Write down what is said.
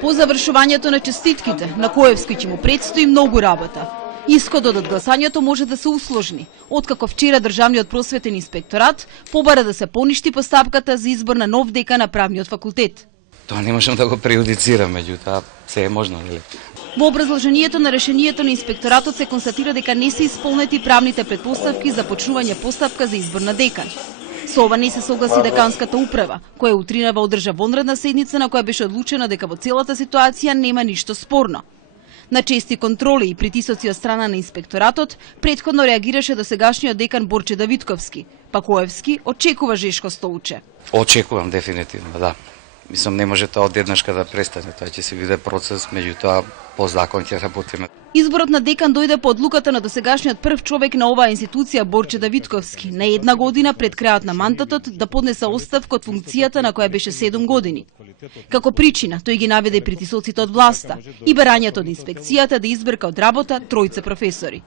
По завршувањето на честитките, на Коевски ќе му предстои многу работа. Исходот од гласањето може да се усложни, откако вчера Државниот просветен инспекторат побара да се поништи постапката за избор на нов декан на правниот факултет. Тоа не можам да го прејудицирам, меѓутоа се е можно, нели? Во образложението на решението на инспекторатот се констатира дека не се исполнети правните претпоставки за почнување постапка за избор на декан. Со ова не се согласи деканската управа, која утринава одржа вонредна седница на која беше одлучено дека во целата ситуација нема ништо спорно. На чести контроли и притисоци од страна на инспекторатот, претходно реагираше досегашниот декан Борче Давидковски, па Коевски очекува Жешко Стоуче. Очекувам дефинитивно, да. Мислам, не може тоа одеднашка да престане, тоа ќе се биде процес, меѓутоа по закон ќе работиме. Изборот на декан дојде по одлуката на досегашниот прв човек на оваа институција Борче Давидковски, на една година пред крајот на мандатот да поднесе оставка од функцијата на која беше 7 години. Како причина, тој ги наведе притисоците од власта и барањето од инспекцијата да избрка од работа тројца професори.